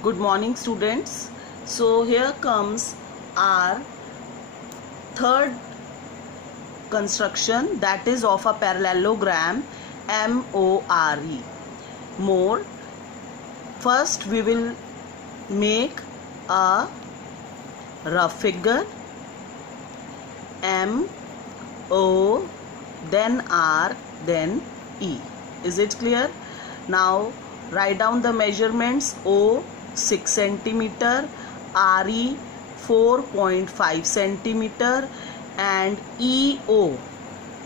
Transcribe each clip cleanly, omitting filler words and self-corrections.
Good morning, students. So here comes our third construction, that is of a parallelogram, MORE. More. First we will make a rough figure, M, O, then R, then E. Is it clear? Now write down the measurements. O 6 centimeter, RE 4.5 centimeter, and EO.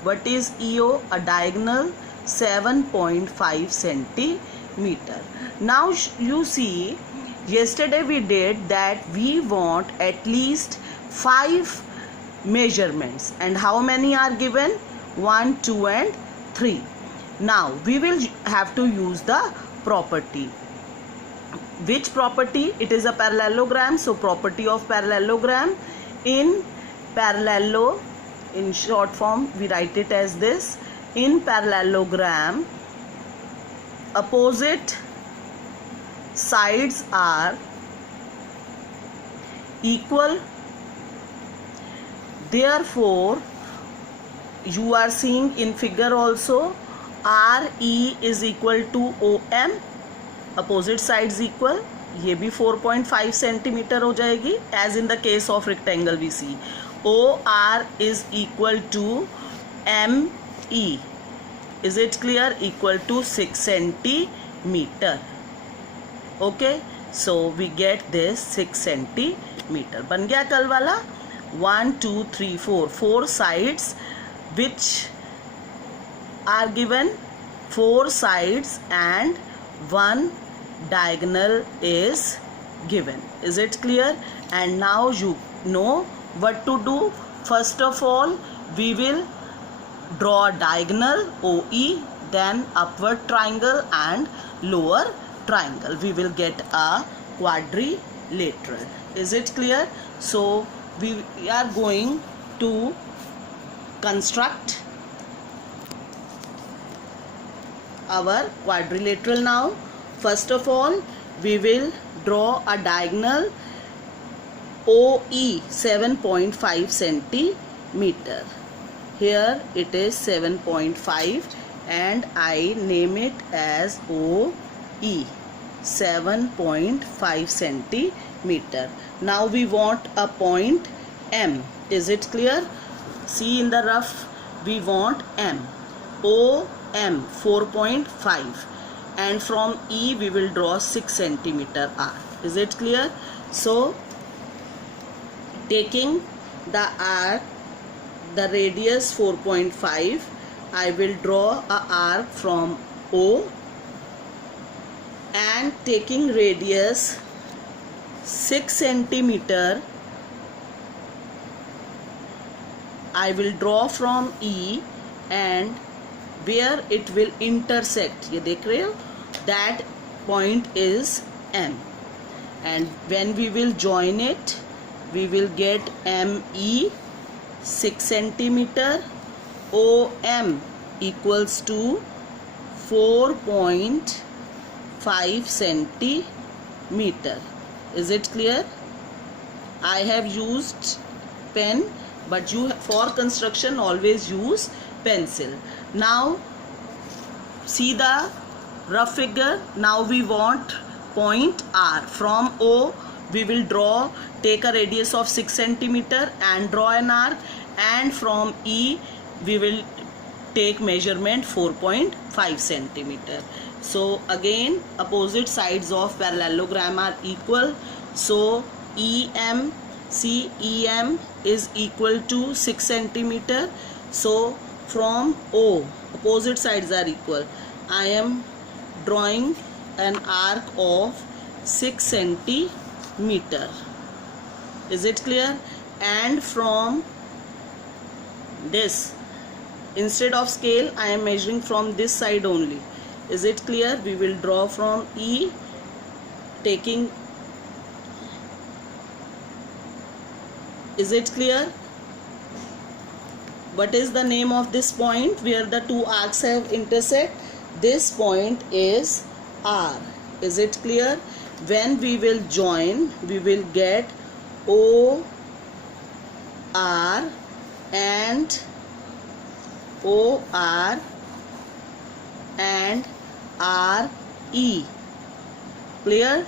What is EO? A diagonal 7.5 centimeter. Now you see, yesterday we did that we want at least 5 measurements, and how many are given? 1, 2 and 3. Now we will have to use the property. Which property? It is a parallelogram, so property of parallelogram. In parallelo, in short form we write it as this. In parallelogram, opposite sides are equal. Therefore, you are seeing in figure also, RE is equal to OM. Opposite sides equal, ये भी 4.5 centimetre हो जाएगी. As in the case of rectangle we see OR is equal to ME. Is it clear? Equal to 6 centimetre. Okay, so we get this 6 centimetre. बन गया कल वाला. 1, 2, 3, 4 sides which are given. 4 sides and 1 diagonal is given. Is it clear? And now you know what to do. First of all, we will draw a diagonal OE, then upward triangle and lower triangle. We will get a quadrilateral. Is it clear? So we are going to construct our quadrilateral now. First of all, we will draw a diagonal OE 7.5 centimeter. Here it is 7.5 and I name it as OE 7.5 centimeter. Now we want a point M. Is it clear? See in the rough, we want M. OM 4.5, and from E we will draw 6 centimeter R. Is it clear? So taking the arc, the radius 4.5, I will draw a arc from O, and taking radius 6 centimeter, I will draw from E, and where it will intersect, ये देख रहे हो, that point is M, and when we will join it, we will get ME 6 centimeter, OM equals to 4.5 centimeter. Is it clear? I have used pen, but you for construction always use pencil. Now see the rough figure. Now we want point R. From O we will draw, take a radius of 6 centimeter and draw an arc, and from E we will take measurement 4.5 centimeter. So again, opposite sides of parallelogram are equal, so EM, see EM is equal to 6 centimeter. So from O, opposite sides are equal, I am drawing an arc of 6 centimeter. Is it clear? And from this, instead of scale, I am measuring from this side only. Is it clear? We will draw from E, taking. Is it clear? What is the name of this point where the two arcs have intersect? This point is R. Is it clear? when we will join, we will get O R and O R and R E. Clear?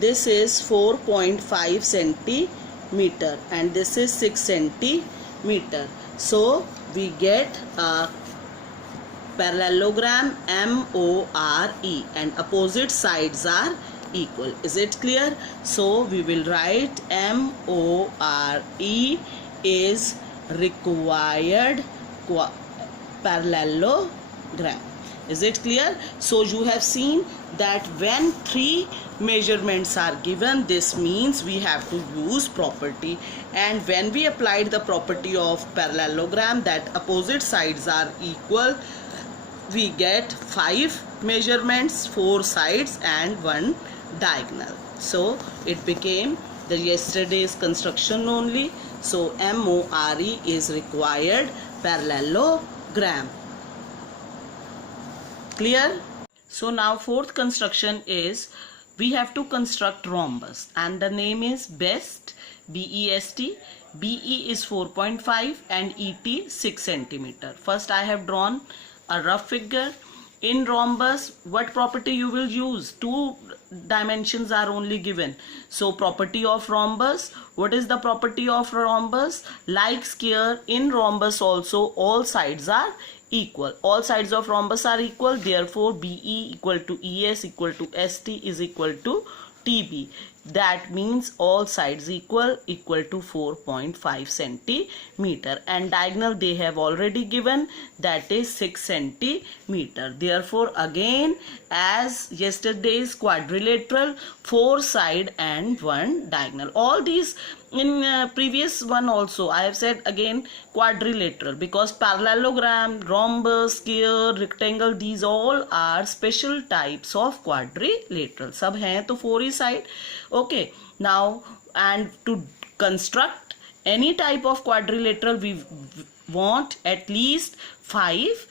This is 4.5 centimeter and this is 6 centimeter. So we get a parallelogram MORE and opposite sides are equal. Is it clear? So we will write MORE is required parallelogram. Is it clear? So you have seen that when three measurements are given, this means we have to use property, and when we applied the property of parallelogram that opposite sides are equal, we get 5 measurements, 4 sides and 1 diagonal. So it became the yesterday's construction only. So MORE is required parallelogram. Clear? So now fourth construction is we have to construct rhombus and the name is BEST, BEST. BE is 4.5 and ET 6 centimeter. First I have drawn a rough figure. In rhombus, what property you will use? 2 dimensions are only given. So property of rhombus, what is the property of rhombus? Like square, in rhombus also all sides are equal. All sides of rhombus are equal, therefore BE equal to ES equal to ST is equal to TB. That means all sides equal to 4.5 centimeter, and diagonal they have already given, that is 6 centimeter. Therefore again, as yesterday's quadrilateral, 4 side and 1 diagonal. All these in previous one also I have said again quadrilateral, because parallelogram, rhombus, square, rectangle, these all are special types of quadrilateral. सब हैं तो 4 ही side. Okay, now and to construct any type of quadrilateral we want at least 5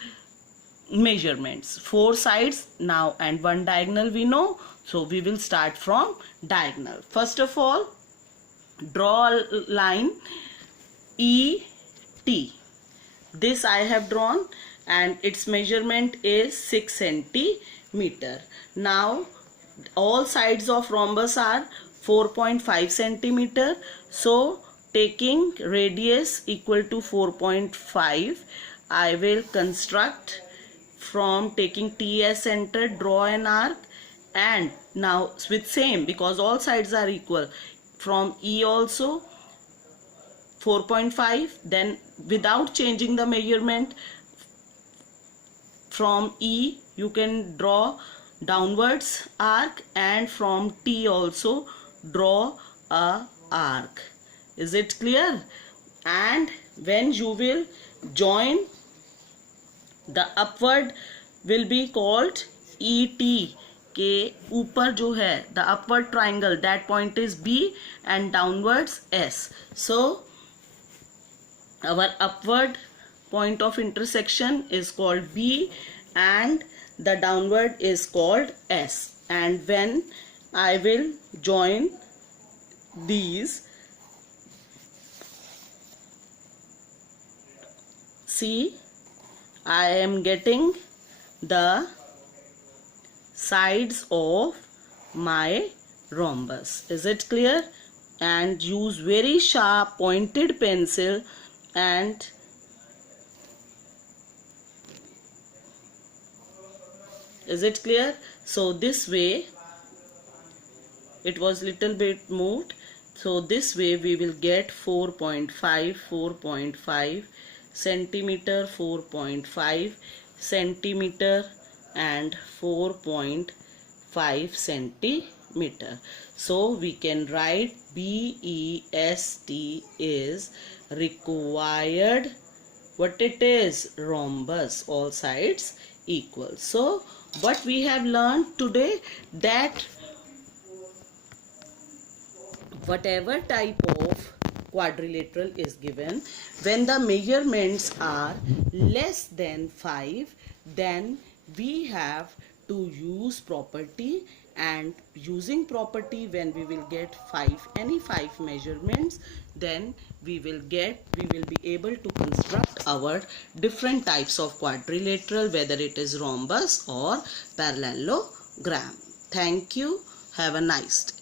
measurements, 4 sides now and 1 diagonal we know. So we will start from diagonal. First of all, draw a line ET. This I have drawn and its measurement is 6 centimeter. Now all sides of rhombus are 4.5 centimeter. So taking radius equal to 4.5, I will construct from taking T as center, draw an arc, and now with same, because all sides are equal, from E also 4.5, then without changing the measurement from E you can draw downwards arc, and from T also draw a arc. Is it clear? And when you will join, the upward will be called ET. के ऊपर जो है the upward triangle, that point is B and downwards S. So our upward point of intersection is called B and the downward is called S. And when I will join these, see, I am getting the sides of my rhombus. Is it clear? And use very sharp pointed pencil and is it clear? So this way, it was little bit moved. So this way we will get 4.5 centimeter, 4.5 centimeter and 4.5 centimeter. So we can write BEST is required, what it is? Rhombus, all sides equal. So what we have learned today, that whatever type of quadrilateral is given, when the measurements are less than 5, then we have to use property, and using property, when we will get any five measurements, then we will be able to construct our different types of quadrilateral, whether it is rhombus or parallelogram. Thank you. Have a nice day.